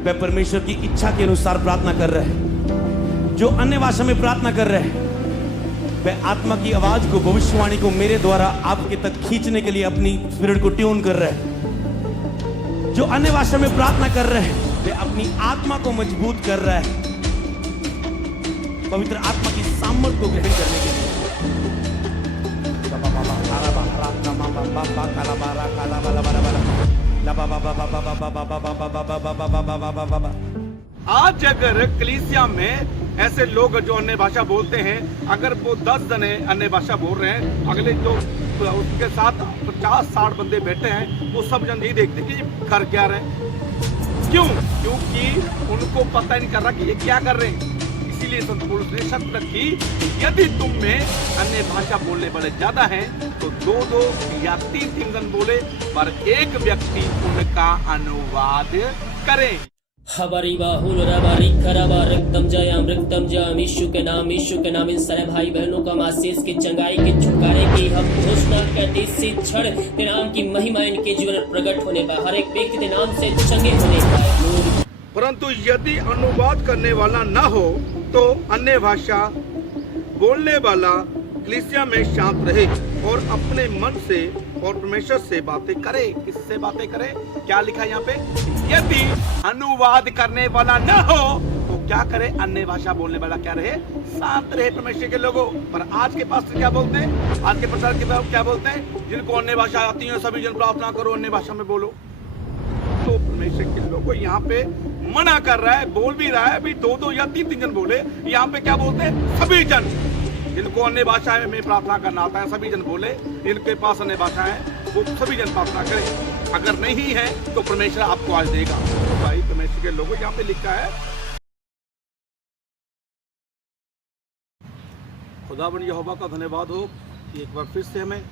वह परमेश्वर की इच्छा के अनुसार प्रार्थना कर रहे हैं। जो अन्य भाषा में प्रार्थना कर रहे हैं वह आत्मा की आवाज को, भविष्यवाणी को मेरे द्वारा आपके तक खींचने के लिए अपनी स्पिरिट को ट्यून कर रहे हैं। जो अन्य भाषा में प्रार्थना कर रहे हैं वह अपनी आत्मा को मजबूत कर रहा है पवित्र आत्मा की सामर्थ को ग्रहण करने के लिए। आज अगर कलीसिया में ऐसे लोग जो अन्य भाषा बोलते हैं, अगर वो 10 जने अन्य भाषा बोल रहे हैं, अगले जो उसके साथ 50-60 बंदे बैठे हैं, वो सब जन यही देखते कि ये कर क्या रहे हैं। क्यों? क्योंकि उनको पता ही नहीं कर रहा कि ये क्या कर रहे हैं। इसीलिए संत पौलुस ने शर्त रखी, यदि तुम में अन्य भाषा बोलने वाले ज्यादा हैं तो 2-2 या 3-3 जन बोले, पर एक व्यक्ति उनका अनुवाद करे। हमारी बाहुल रबारी खराबा रक्तम जयाम रक्तम जयाम यीशु के नाम इन सारे भाई बहनों का आशीष की चंगाई के छुटकारे की हम घोषणा करते इसी क्षण के नाम की महिमा इनके जीवन में प्रकट होने का, हर एक व्यक्ति के नाम से चंगे होने का। परंतु यदि अनुवाद करने वाला न हो तो अन्य भाषा बोलने वाला कलीसिया में शांत रहे और अपने मन से और परमेश्वर से बातें करे। किससे बातें करे? क्या लिखा है यहाँ पे? यदि अनुवाद करने वाला न हो तो क्या करे? अन्य भाषा बोलने वाला क्या रहे? शांत रहे परमेश्वर के लोगों। पर आज के पास क्या बोलते हैं? आज के प्रचार के लोग क्या बोलते हैं? जिनको अन्य भाषा आती है सभी जन प्रार्थना करो, अन्य भाषा में बोलो। तो परमेश्वर के लोगों यहाँ पे मना कर रहा है, बोल भी रहा है अभी 2-2 या 3-3 जन बोले। यहाँ पे क्या बोलते हैं? सभी जन जिनको अन्य भाषा में प्रार्थना करना आता है, सभी जन बोले। इनके पास अन्य भाषा है, वो सभी जन प्रार्थना करें। अगर नहीं है तो परमेश्वर आपको आज देगा। तो भाई परमेश्वर के लोगों यहाँ पे लिखा है, खुदाबंद यहोवा का धन्यवाद हो कि एक बार फिर से हमें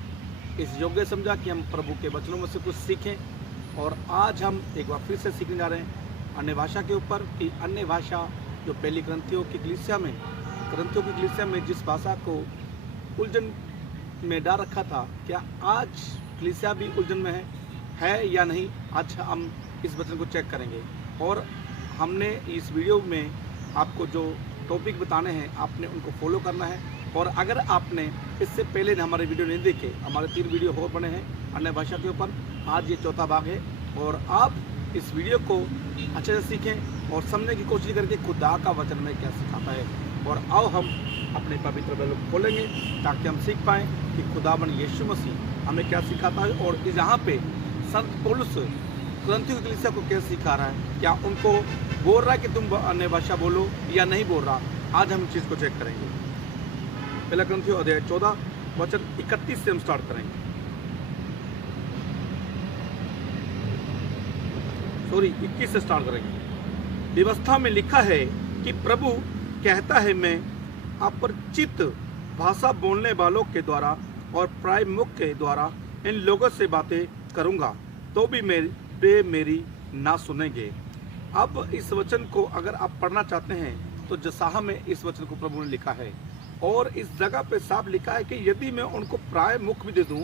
इस योग्य समझा कि हम प्रभु के वचनों में से कुछ सीखें। और आज हम एक बार फिर से सीखने जा रहे हैं अन्य भाषा के ऊपर कि अन्य भाषा जो पहली ग्रंथियों की कलीसिया में जिस भाषा को उलझन में डाल रखा था, क्या आज कलीसिया भी उलझन में है या नहीं? आज हम इस वचन को चेक करेंगे और हमने इस वीडियो में आपको जो टॉपिक बताने हैं आपने उनको फॉलो करना है। और अगर आपने इससे पहले हमारे वीडियो नहीं देखे, हमारे 3 वीडियो और बने हैं अन्य भाषा के ऊपर, आज ये चौथा भाग है। और आप इस वीडियो को अच्छे से सीखें और समझने की कोशिश करके खुदा का वचन में क्या सिखाता है। और आओ हम अपने पवित्र बाइबल को खोलेंगे ताकि हम सीख पाएँ कि खुदावन यीशु मसीह हमें क्या सिखाता है। और यहाँ पे संत पौलुस कुरिन्थियों की कलीसिया को क्या सिखा रहा है, क्या उनको बोल रहा है कि तुम अन्य भाषा बोलो या नहीं बोल रहा। आज हम इस चीज़ को चेक करेंगे। पहला कुरिन्थियों अध्याय 14 वचन 31 से हम स्टार्ट करेंगे। 21 से स्टार्ट करेंगे। व्यवस्था में लिखा है कि प्रभु कहता है, मैं अपरिचित भाषा बोलने वालों के द्वारा और प्राय मुख के द्वारा इन लोगों से बातें करूंगा तो भी वे मेरी ना सुनेंगे। अब इस वचन को अगर आप पढ़ना चाहते हैं तो जसाहा में इस वचन को प्रभु ने लिखा है और इस जगह पे साफ लिखा है कि यदि मैं उनको प्राय मुख भी दे दूं,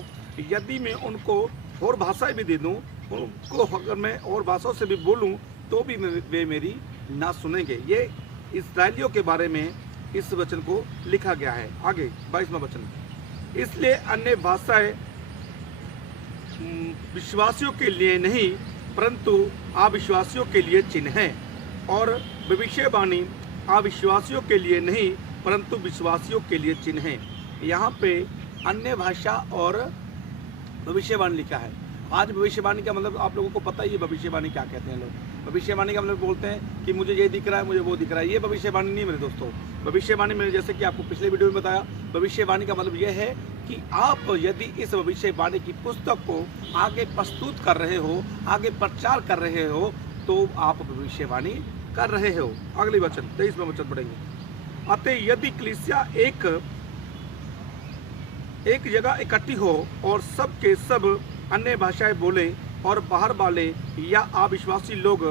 यदि मैं उनको और भाषाएं भी दे दूं, उनको अगर मैं और भाषाओं से भी बोलूं तो भी वे मेरी ना सुनेंगे। ये इस्राएलियों के बारे में इस वचन को लिखा गया है। आगे 22वां वचन, इसलिए अन्य भाषाएं विश्वासियों के लिए नहीं परंतु अविश्वासियों के लिए चिन्ह है, और भविष्यवाणी अविश्वासियों के लिए नहीं परंतु विश्वासियों के लिए चिन्ह है। यहाँ पे अन्य भाषा और भविष्यवाणी लिखा है। आज भविष्यवाणी का मतलब आप लोगों को पता ही है भविष्यवाणी क्या कहते हैं लोग। भविष्यवाणी का मतलब बोलते हैं कि मुझे ये दिख रहा है, मुझे वो दिख रहा है। ये भविष्यवाणी नहीं मेरे दोस्तों। भविष्यवाणी में जैसे कि आपको पिछले वीडियो में बताया, भविष्यवाणी का मतलब यह है कि आप यदि इस भविष्यवाणी की पुस्तक को आगे प्रस्तुत कर रहे हो, आगे प्रचार कर रहे हो, तो आप भविष्यवाणी कर रहे हो। अगली वचन 23वां वचन पढ़ेंगे। अतः यदि कलीसिया एक जगह इकट्ठी हो और सब के सब अन्य भाषाएं बोले और बाहर वाले या अविश्वासी लोग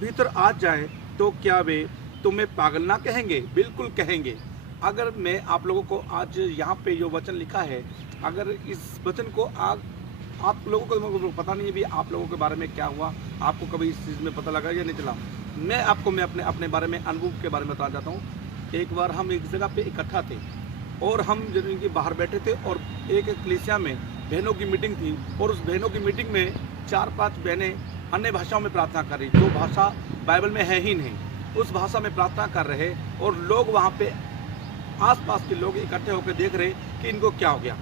भीतर आ जाएं, तो क्या वे तुम्हें पागल ना कहेंगे? बिल्कुल कहेंगे। अगर मैं आप लोगों को आज यहाँ पे जो वचन लिखा है, अगर इस वचन को आप लोगों को पता नहीं है भी आप लोगों के बारे में क्या हुआ, आपको कभी इस चीज़ में पता लगा या नहीं चला। मैं अपने बारे में, अनुभव के बारे में बताना चाहता हूँ। एक बार हम एक जगह पे इकट्ठा थे और हम जब इनके बाहर बैठे थे और एक कलीसिया में बहनों की मीटिंग थी और उस बहनों की मीटिंग में 4-5 बहनें अन्य भाषाओं में प्रार्थना कर रही, जो भाषा बाइबल में है ही नहीं, उस भाषा में प्रार्थना कर रहे और लोग वहाँ पे आसपास के लोग इकट्ठे होकर देख रहे कि इनको क्या हो गया,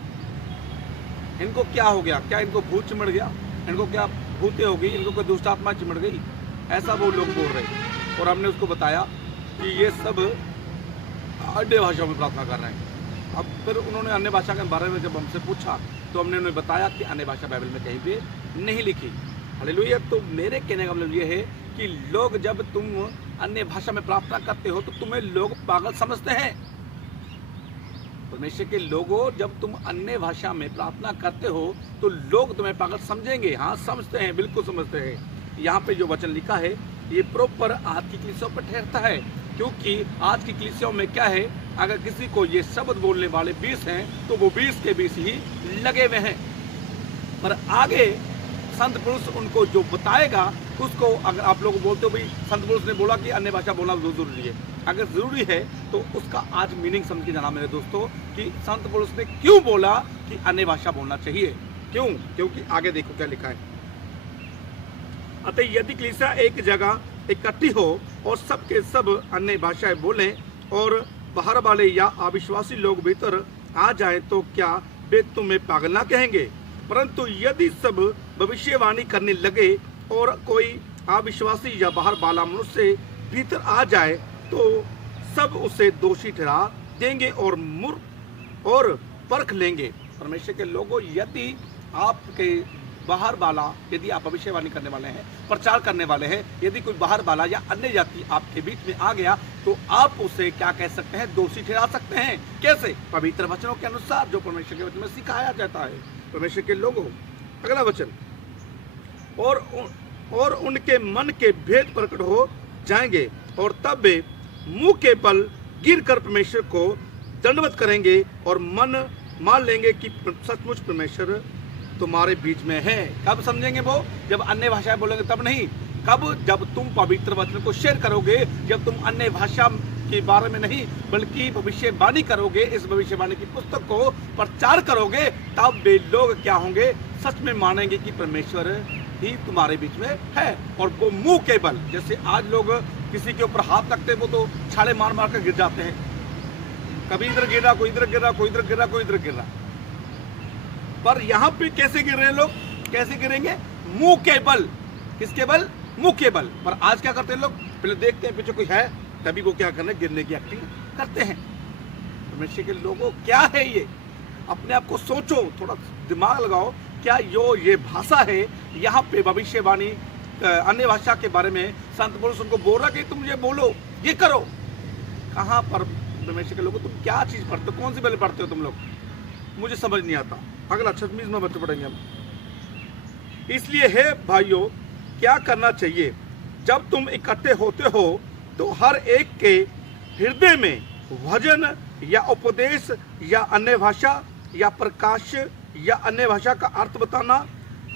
इनको क्या हो गया, क्या इनको भूत चिमड़ गया, इनको क्या भूतें हो गई, इनको कोई दुष्ट आत्मा चिमड़ गई, ऐसा वो लोग बोल रहे। और हमने उसको बताया कि ये सब अन्य भाषाओं में प्रार्थना कर रहे हैं। अब फिर उन्होंने अन्य भाषा के बारे में जब हमसे पूछा तो हमने उन्हें बताया कि अन्य भाषा बाइबल में कहीं पे नहीं लिखी। हालेलुया। तो मेरे कहने का मतलब ये है कि लोग, जब तुम अन्य भाषा में प्रार्थना करते हो तो तुम्हें लोग पागल समझते हैं। परमेश्वर के लोगों, जब तुम अन्य भाषा में प्रार्थना करते हो तो लोग तुम्हें पागल समझेंगे। हाँ, समझते हैं, बिल्कुल समझते हैं। यहाँ पे जो वचन लिखा है ये प्रॉपर आज की कलीसियाओं पर ठहरता है, क्योंकि आज की कलीसियाओं में क्या है, अगर किसी को ये शब्द बोलने वाले 20 हैं तो वो 20 के 20 ही लगे हुए हैं। पर आगे संत पुरुष उनको जो बताएगा उसको, अगर आप लोग बोलते हो भाई संत पुरुष ने बोला कि अन्य भाषा बोलना जरूरी है, अगर जरूरी है तो उसका आज मीनिंग समझ के जाना मेरे दोस्तों कि संत पुरुष ने क्यों बोला कि अन्य भाषा बोलना चाहिए। क्यों? क्योंकि आगे देखो क्या लिखा है। अतः यदि कलीसिया एक जगह इकट्ठी हो और सब के सब अन्य भाषाएं बोलें और बाहर वाले या अविश्वासी लोग भीतर आ जाएं तो क्या वे तुम्हें पागल ना कहेंगे? परंतु यदि सब भविष्यवाणी करने लगे और कोई अविश्वासी या बाहर वाला मनुष्य भीतर आ जाए तो सब उसे दोषी ठहरा देंगे और परख लेंगे। परमेश्वर के लोगों, यदि आपके बाहर वाला, यदि आप भविष्यवाणी करने वाले हैं, प्रचार करने वाले हैं, यदि कोई बाहर वाला या अन्य जाति आपके बीच में आ गया तो आप उसे क्या कह सकते हैं? दोषी ठहरा सकते हैं। कैसे? पवित्र वचनों के अनुसार, जो परमेश्वर के वचन में सिखाया जाता है। परमेश्वर के लोगों, अगला वचन, और उनके मन के भेद प्रकट हो जाएंगे और तब वे मुंह के बल गिर कर परमेश्वर को दंडवत करेंगे और मन मान लेंगे कि सचमुच परमेश्वर तुम्हारे बीच में है। कब समझेंगे वो? जब अन्य भाषाएं बोलेंगे तब नहीं। कब? जब तुम पवित्र वचन को शेयर करोगे, जब तुम अन्य भाषा के बारे में नहीं बल्कि भविष्यवाणी करोगे, इस भविष्यवाणी की पुस्तक को प्रचार करोगे, तब वे लोग क्या होंगे? सच में मानेंगे कि परमेश्वर ही तुम्हारे बीच में है। और वो मुंह के बल, जैसे आज लोग किसी के ऊपर हाथ रखते हैं वो तो छाले मार मार कर गिर जाते हैं। कभी इधर गिरा, कोई इधर गिरा, कोई इधर गिरा, कोई इधर गिरा। पर यहाँ पे कैसे गिर रहे हैं लोग? कैसे गिरेंगे? मुंह के बल। किसके बल? मुंह के बल। पर आज क्या करते हैं लोग? पहले देखते हैं पीछे कोई है, तभी वो क्या करने, गिरने की एक्टिंग करते हैं। परमेश्वर के लोगों, क्या है ये? अपने आप को सोचो, थोड़ा दिमाग लगाओ। क्या ये भाषा है? यहाँ पे भविष्यवाणी अन्य भाषा के बारे में संत पुरुष उनको बोल रहा कि तुम ये बोलो, ये करो। कहाँ पर परमेश्वर के लोगों तुम क्या चीज पढ़ते हो? कौन सी पहले पढ़ते हो तुम लोग? मुझे समझ नहीं आता। अगला 26 में बच्चे पढ़ेंगे हम। इसलिए है भाइयों, क्या करना चाहिए? जब तुम इकट्ठे होते हो तो हर एक के हृदय में भजन या उपदेश या अन्य भाषा या प्रकाश या अन्य भाषा का अर्थ बताना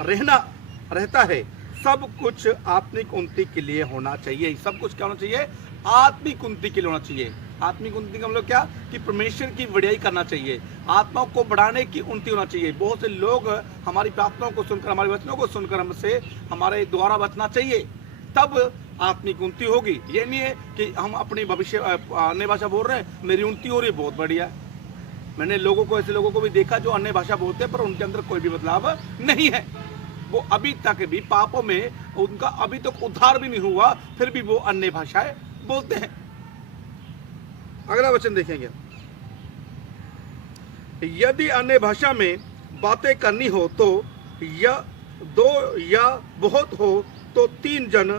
रहता है। सब कुछ आत्मिक उन्नति के लिए होना चाहिए। सब कुछ क्या होना चाहिए? आत्मिक उन्नति के लिए होना चाहिए। आत्मिक उन्नति का मतलब क्या? कि परमेश्वर की बढ़ाई करना चाहिए, आत्माओं को बढ़ाने की उन्नति होना चाहिए। बहुत से लोग हमारी प्रार्थनाओं को सुनकर, हमारे वचनों को सुनकर हमसे हमारे द्वारा बचना चाहिए, तब आत्मिक उन्नति होगी। ये नहीं है कि हम अपनी भविष्य अन्य भाषा बोल रहे हैं, मेरी उन्नति हो रही है, बहुत बढ़िया। मैंने लोगों को, ऐसे लोगों को भी देखा जो अन्य भाषा बोलते हैं पर उनके अंदर कोई भी बदलाव नहीं है। वो अभी तक भी पापों में, उनका अभी तक उद्धार भी नहीं हुआ, फिर भी वो अन्य भाषाएं बोलते हैं। अगला वचन देखेंगे। यदि अन्य भाषा में बातें करनी हो तो या 2 या बहुत हो तो 3 जन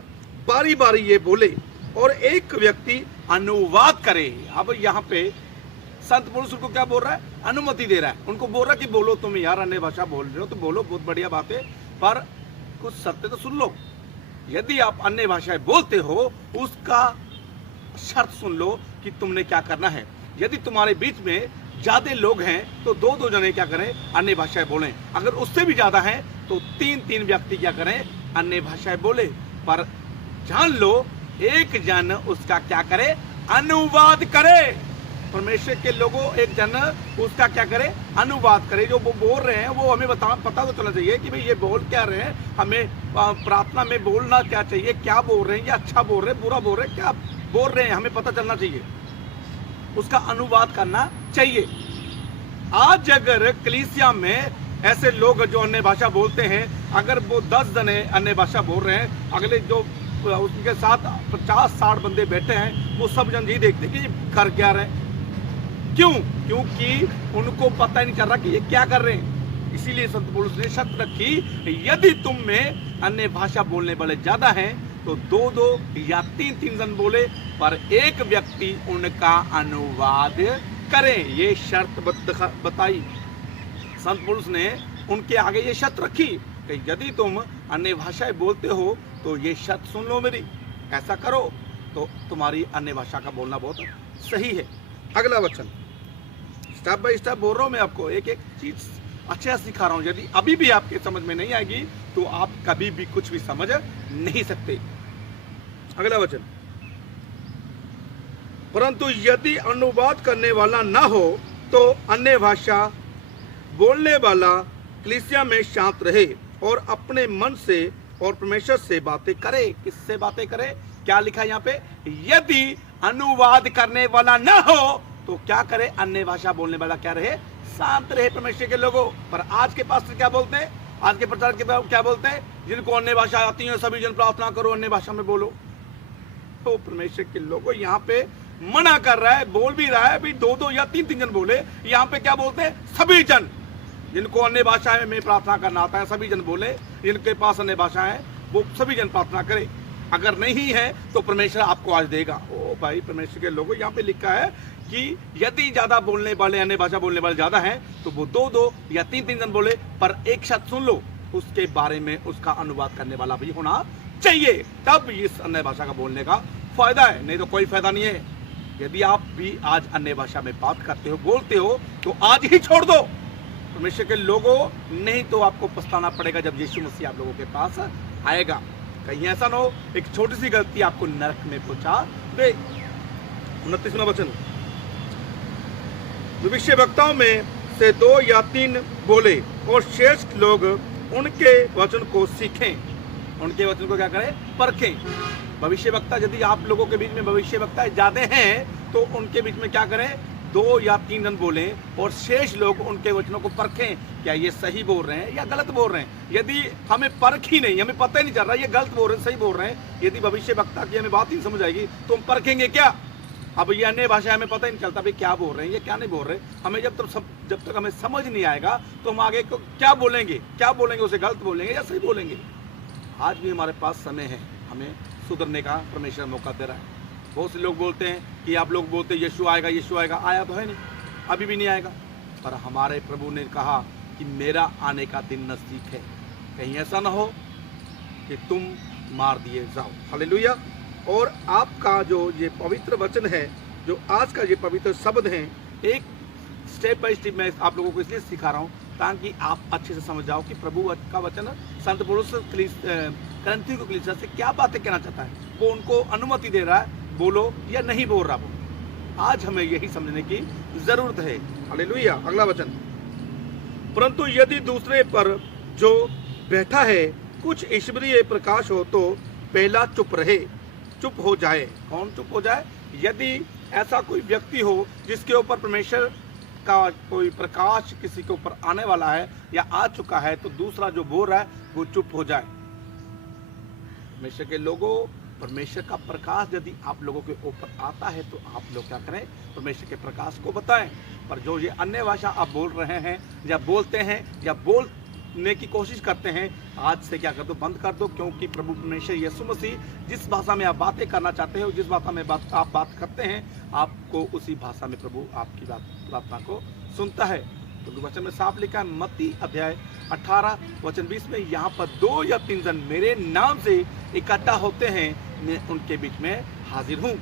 बारी बारी ये बोले और एक व्यक्ति अनुवाद करे। अब यहाँ पे संत पुरुष उनको क्या बोल रहा है? अनुमति दे रहा है। उनको बोल रहा है कि बोलो, तुम यार अन्य भाषा बोल रहे हो तो बोलो, बहुत बढ़िया बात है, पर कुछ शर्तें तो सुन लो। यदि आप अन्य भाषाएं बोलते हो उसका शर्त सुन लो कि तुमने क्या करना है। यदि तुम्हारे बीच में ज्यादा लोग हैं तो 2-2 जने क्या करें? अन्य भाषाएं बोलें। अगर उससे भी ज्यादा हैं तो 3-3 व्यक्ति क्या करें? अन्य भाषाएं बोले। पर जान लो, एक जन उसका क्या करे, अनुवाद करे। परमेश्वर के लोगों, एक जन उसका क्या करे, अनुवाद करे। जो वो बोल रहे हैं वो हमें पता तो चलना चाहिए कि भाई ये बोल क्या रहे हैं, हमें प्रार्थना में बोलना क्या चाहिए, क्या बोल रहे हैं, या अच्छा बोल रहे हैं, बुरा बोल रहे हैं, क्या बोल रहे हैं, हमें पता चलना चाहिए, उसका अनुवाद करना चाहिए। आज अगर कलीसिया में ऐसे लोग जो अन्य भाषा बोलते हैं, अगर वो 10 जने अन्य भाषा बोल रहे हैं, अगले जो उनके साथ 50-60 बंदे बैठे हैं, वो सब जन यही देखते कि कर क्या रहे हैं। क्यों? क्योंकि उनको पता ही नहीं चल रहा कि ये क्या कर रहे हैं। इसीलिए संत पौलुस ने शर्त रखी, यदि तुम में अन्य भाषा बोलने वाले ज्यादा हैं तो 2-2 या 3-3 जन बोले, पर एक व्यक्ति उनका अनुवाद करे। ये शर्त बताई संत पौलुस ने, उनके आगे ये शर्त रखी कि यदि तुम अन्य भाषाएं बोलते हो तो ये शर्त सुन लो मेरी, ऐसा करो तो तुम्हारी अन्य भाषा का बोलना बहुत सही है। अगला वचन, स्टेप बाय स्टेप बोल रहा हूं मैं आपको, एक एक चीज अच्छा सिखा रहा हूं। यदि अभी भी आपके समझ में नहीं आएगी तो आप कभी भी कुछ भी समझ नहीं सकते। अगला वचन, परंतु यदि अनुवाद करने वाला ना हो तो अन्य भाषा बोलने वाला कलीसिया में शांत रहे और अपने मन से और परमेश्वर से बातें करे। किससे बातें करे? क्या लिखा है यहाँ पे? यदि अनुवाद करने वाला ना हो तो क्या करे? अन्य भाषा बोलने वाला क्या रहे? शांत रहे परमेश्वर के लोगों। पर आज के पास क्या बोलते हैं? आज के प्रचार के क्या बोलते हैं? जिनको अन्य भाषा आती है सभी जन प्रार्थना करो, अन्य भाषा में बोलो। तो परमेश्वर के लोगों यहाँ पे मना कर रहा है, बोल भी रहा है भी 2-2 या 3-3 जन बोले। यहाँ पे क्या बोलते हैं? सभी जन, जिनको अन्य भाषा में प्रार्थना करना आता है सभी जन बोले। जिनके पास अन्य भाषा है वो सभी जन प्रार्थना करे। अगर नहीं है तो परमेश्वर आपको आज देगा। ओ भाई, परमेश्वर के लोगों यहाँ पे लिखा है कि यदि ज्यादा बोलने वाले, अन्य भाषा बोलने वाले ज्यादा हैं तो वो 2-2 या 3-3 जन बोले, पर एक शब्द सुन लो, उसके बारे में उसका अनुवाद करने वाला भी होना चाहिए। तब इस अन्य भाषा का बोलने का फायदा है, नहीं तो कोई फायदा नहीं है। यदि आप भी आज अन्य भाषा में बात करते हो, बोलते हो, तो आज ही छोड़ दो परमेश्वर के लोगों, नहीं तो आपको पछताना पड़ेगा जब यीशु मसीह आप लोगों के पास आएगा। कहीं ऐसा ना हो एक छोटी सी गलती आपको नरक में पहुंचा दे। 29वां वचन, भविष्यवक्ताओं में से 2 या 3 बोले और शेष लोग उनके वचन को सीखें। उनके वचन को क्या करें? परखें। भविष्यवक्ता, यदि आप लोगों के बीच में भविष्यवक्ता ज्यादा हैं तो उनके बीच में क्या करें? 2 या 3 जन बोले और शेष लोग उनके वचनों को परखें, क्या ये सही बोल रहे हैं या गलत बोल रहे हैं। यदि हमें परख ही नहीं, हमें पता ही नहीं चल रहा ये गलत बोल रहे हैं सही बोल रहे हैं, यदि भविष्यवक्ता की हमें बात ही समझ आएगी तो हम परखेंगे क्या? अब ये अन्य भाषा हमें पता ही नहीं चलता भाई क्या बोल रहे हैं, ये क्या नहीं बोल रहे। हमें जब तक हमें समझ नहीं आएगा तो हम आगे को क्या बोलेंगे, उसे गलत बोलेंगे या सही बोलेंगे। आज भी हमारे पास समय है, हमें सुधरने का परमेश्वर मौका दे रहा है। बहुत से लोग बोलते हैं कि आप लोग बोलते हैं यीशु आएगा, यीशु आएगा, आया तो है नहीं, अभी भी नहीं आएगा। पर हमारे प्रभु ने कहा कि मेरा आने का दिन नजदीक है, कहीं ऐसा ना हो कि तुम मार दिए जाओ। हालेलुया। और आपका जो ये पवित्र वचन है, जो आज का ये पवित्र शब्द है, एक स्टेप बाय स्टेप मैं आप लोगों को इसलिए सिखा रहा हूँ ताकि आप अच्छे से समझ जाओ कि प्रभु का वचन संत पौलुस करंथियों को कलीसिया से क्या बातें कहना चाहता है। वो उनको अनुमति दे रहा है बोलो या नहीं बोल रहा बोलो। आज हमें यही समझने की जरूरत है। हालेलुया। अगला वचन, परंतु यदि दूसरे पर जो बैठा है कुछ ईश्वरीय प्रकाश हो तो पहला चुप रहे, चुप हो जाए। कौन चुप हो जाए? यदि ऐसा कोई व्यक्ति हो जिसके ऊपर परमेश्वर का कोई प्रकाश किसी के ऊपर आने वाला है या आ चुका है, तो दूसरा जो बोल रहा है वो चुप हो जाए। परमेश्वर के लोगों, परमेश्वर का प्रकाश यदि आप लोगों के ऊपर आता है तो आप लोग क्या करें? परमेश्वर के प्रकाश को बताएं। पर जो ये अन्य भाषा आप बोल रहे हैं या बोलते हैं या बोलने की कोशिश करते हैं, आज से क्या कर दो? बंद कर दो। क्योंकि प्रभु परमेश्वर यीशु मसीह जिस भाषा में आप बातें करना चाहते हो, जिस भाषा में आप बात करते हैं, आपको उसी भाषा में प्रभु आपकी प्रार्थना को सुनता है। क्योंकि वचन में साफ लिखा है, मत्ती अध्याय 18 वचन 20 में, यहाँ पर 2 या 3 जन मेरे नाम से इकट्ठा होते हैं, मैं उनके बीच में हाजिर हूँ।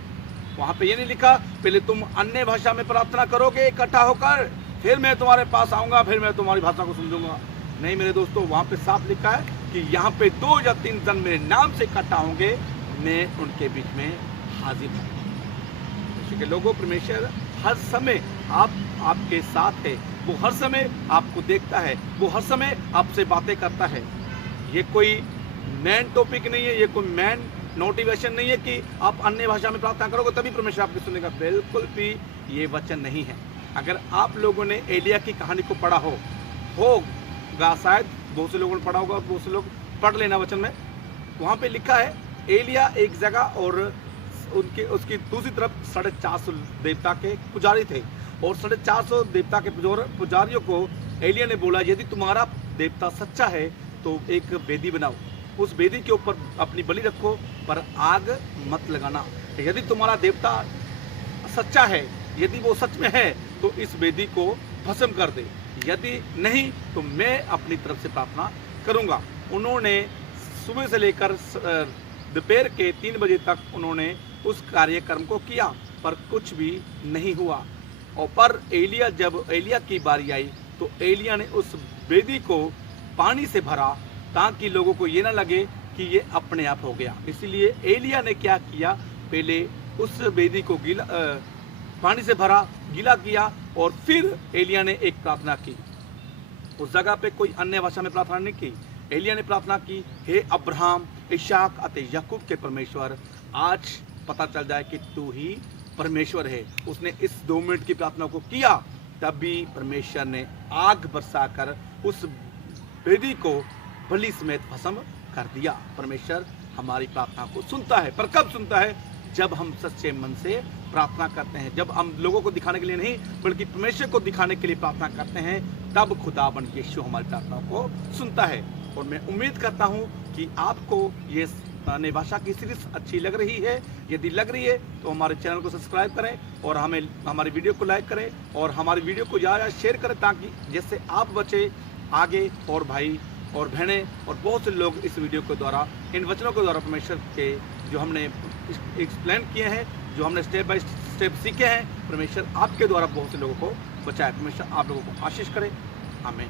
वहाँ पे ये नहीं लिखा पहले तुम अन्य भाषा में प्रार्थना करोगे इकट्ठा होकर, फिर मैं तुम्हारे पास आऊंगा, फिर मैं तुम्हारी भाषा को समझूंगा। नहीं मेरे दोस्तों, वहाँ पे साफ लिखा है कि यहाँ पे 2 या 3 जन मेरे नाम से इकट्ठा होंगे, मैं उनके बीच में हाजिर हूँ। के लोगों, परमेश्वर हर समय आपके साथ है, वो हर समय आपको देखता है, वो हर समय आपसे बातें करता है। ये कोई मैन टॉपिक नहीं है, ये कोई मैन नोटिवेशन नहीं है कि आप अन्य भाषा में प्रार्थना करोगे तभी परमेश्वर आपकी सुनेगा। बिल्कुल भी ये वचन नहीं है। अगर आप लोगों ने एलिया की कहानी को पढ़ा होगा, शायद बहुत से लोगों ने पढ़ा होगा, बहुत से लोग पढ़ लेना वचन में, वहाँ पे लिखा है एलिया एक जगह और उसकी दूसरी तरफ 450 देवता के पुजारी थे, और 450 देवता के पुजारियों को एलिया ने बोला, यदि तुम्हारा देवता सच्चा है तो एक वेदी बनाओ, उस वेदी के ऊपर अपनी बलि रखो, पर आग मत लगाना। यदि तुम्हारा देवता सच्चा है, यदि वो सच में है, तो इस वेदी को भस्म कर दे, यदि नहीं तो मैं अपनी तरफ से प्रार्थना करूंगा। उन्होंने सुबह से लेकर दोपहर के 3 बजे तक उन्होंने उस कार्यक्रम को किया, पर कुछ भी नहीं हुआ। और पर जब एलिया की बारी आई तो एलिया ने उस वेदी को पानी से भरा, ताकि लोगों को ये ना लगे कि ये अपने आप हो गया। इसलिए एलिया ने क्या किया, पहले उस वेदी को पानी से भरा, गीला किया, और फिर एलिया ने एक प्रार्थना की। उस जगह पे कोई अन्य भाषा में प्रार्थना नहीं की। एलिया ने प्रार्थना की, हे अब्राहम, इसहाक अते याकूब के परमेश्वर, आज पता चल जाए कि तू ही परमेश्वर है। उसने इस 2 मिनट की प्रार्थना को किया, तभी परमेश्वर ने आग बरसाकर उस वेदी को बलि समेत भस्म कर दिया। परमेश्वर हमारी प्रार्थना को सुनता है, पर कब सुनता है? जब हम सच्चे मन से प्रार्थना करते हैं, जब हम लोगों को दिखाने के लिए नहीं बल्कि परमेश्वर को दिखाने के लिए प्रार्थना करते हैं, तब खुदाबंद यीशु हमारी प्रार्थना को सुनता है। और मैं उम्मीद करता हूं कि आपको ये अन्य भाषा की सीरीज अच्छी लग रही है। यदि लग रही है तो हमारे चैनल को सब्सक्राइब करें और हमारी वीडियो को लाइक करें और हमारी वीडियो को ज़्यादा शेयर करें, ताकि जिससे आप बचे आगे और भाई और बहनें और बहुत से लोग इस वीडियो के द्वारा, इन वचनों के द्वारा परमेश्वर के जो हमने एक्सप्लेन किए हैं, जो हमने स्टेप बाय स्टेप सीखे हैं, परमेश्वर आपके द्वारा बहुत से लोगों को बचाए। परमेश्वर आप लोगों को आशीष करे। आमीन।